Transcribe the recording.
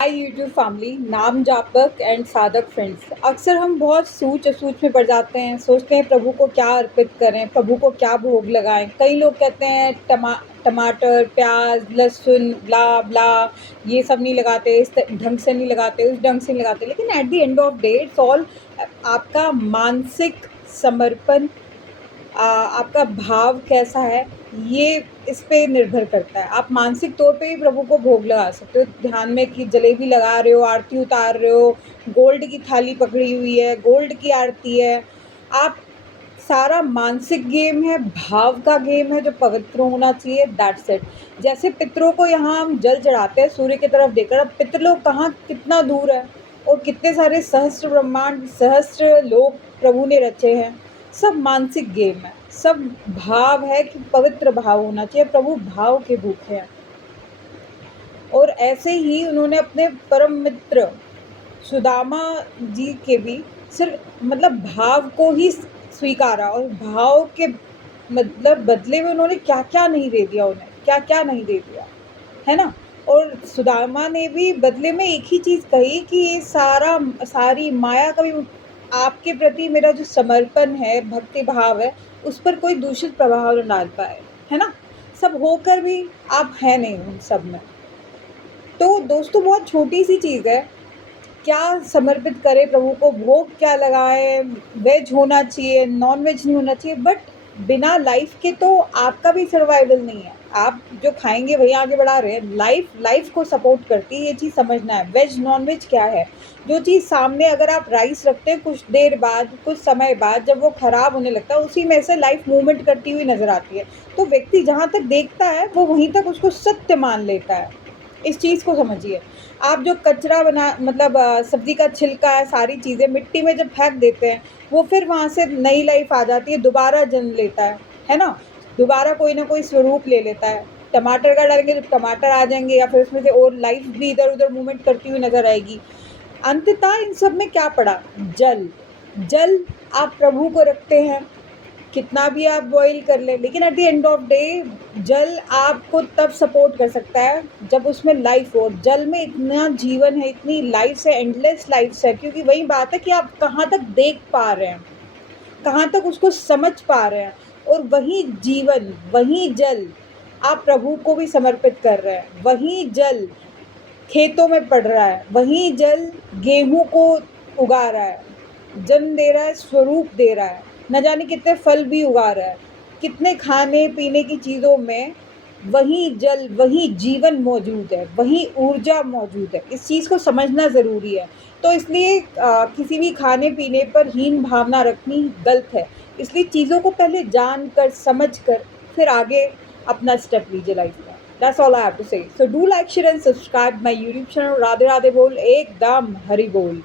Hi YouTube family, नाम जापक and साधक friends. अक्सर हम बहुत सोच में पड़ जाते हैं, सोचते हैं प्रभु को क्या अर्पित करें, प्रभु को क्या भोग लगाएं। कई लोग कहते हैं टमाटर, प्याज, लहसुन, ब्ला ब्ला, ये सब नहीं लगाते, इस ढंग से नहीं लगाते, उस ढंग से नहीं लगाते। लेकिन at the end of day it's all आपका मानसिक समर्पण, आपका भाव कैसा है, ये इस पे निर्भर करता है। आप मानसिक तौर पे ही प्रभु को भोग लगा सकते हो। ध्यान में कि जलेबी लगा रहे हो, आरती उतार रहे हो, गोल्ड की थाली पकड़ी हुई है, गोल्ड की आरती है। आप सारा मानसिक गेम है, भाव का गेम है जो पवित्र होना चाहिए, दैट्स इट। जैसे पितरों को यहाँ हम जल चढ़ाते हैं सूर्य की तरफ देखकर। अब पितरलोक कहाँ कितना दूर है, और कितने सारे सहस्त्र ब्रह्मांड, सहस्त्र लोक प्रभु ने रचे हैं। सब मानसिक गेम है, सब भाव है कि पवित्र भाव होना चाहिए। प्रभु भाव के भूखे हैं, और ऐसे ही उन्होंने अपने परम मित्र सुदामा जी के भी सिर्फ मतलब भाव को ही स्वीकारा, और भाव के मतलब बदले में उन्होंने क्या क्या नहीं दे दिया, उन्हें क्या क्या नहीं दे दिया, है ना। और सुदामा ने भी बदले में एक ही चीज़ कही कि ये सारी माया का भी आपके प्रति मेरा जो समर्पण है, भक्ति भाव है, उस पर कोई दूषित प्रभाव न डाल पाए, है ना। सब होकर भी आप हैं नहीं उन सब में। तो दोस्तों, बहुत छोटी सी चीज़ है, क्या समर्पित करें प्रभु को, भोग क्या लगाएं, वेज होना चाहिए, नॉन वेज नहीं होना चाहिए। बट बिना लाइफ के तो आपका भी सर्वाइवल नहीं है। आप जो खाएंगे वही आगे बढ़ा रहे हैं। लाइफ को सपोर्ट करती है, ये चीज़ समझना है। वेज नॉन वेज क्या है, जो चीज़ सामने अगर आप राइस रखते हैं, कुछ देर बाद, कुछ समय बाद जब वो ख़राब होने लगता है, उसी में से लाइफ मूवमेंट करती हुई नज़र आती है। तो व्यक्ति जहाँ तक देखता है वो वहीं तक उसको सत्य मान लेता है। इस चीज़ को समझिए। आप जो कचरा मतलब सब्ज़ी का छिलका है, सारी चीज़ें मिट्टी में जब फेंक देते हैं, वो फिर वहाँ से नई लाइफ आ जाती है, दोबारा जन्म लेता है ना। दोबारा कोई ना कोई स्वरूप ले लेता है। टमाटर का डालेंगे तो टमाटर आ जाएंगे, या फिर उसमें से और लाइफ भी इधर उधर मूवमेंट करती हुई नजर आएगी। अंततः इन सब में क्या पड़ा, जल। जल आप प्रभु को रखते हैं, कितना भी आप बॉईल कर लें, लेकिन at the end of day जल आपको तब सपोर्ट कर सकता है जब उसमें लाइफ हो। जल में इतना जीवन है, इतनी लाइफ है, एंडलेस लाइफ है। क्योंकि वही बात है कि आप कहाँ तक देख पा रहे हैं, कहाँ तक उसको समझ पा रहे हैं, और वही जीवन, वही जल आप प्रभु को भी समर्पित कर रहे हैं। वही जल खेतों में पड़ रहा है, वही जल गेहूं को उगा रहा है, जन्म दे रहा है, स्वरूप दे रहा है, न जाने कितने फल भी उगा रहा है, कितने खाने पीने की चीज़ों में वही जल, वही जीवन मौजूद है, वही ऊर्जा मौजूद है। इस चीज़ को समझना ज़रूरी है। तो इसलिए किसी भी खाने पीने पर हीन भावना रखनी गलत है। इसलिए चीज़ों को पहले जान कर, समझ कर, फिर आगे अपना स्टेप लीजिए लाइफ में। That's all I have to say. So do like, share and subscribe my YouTube channel. Radhe Radhe बोल, एकदम हरि बोल।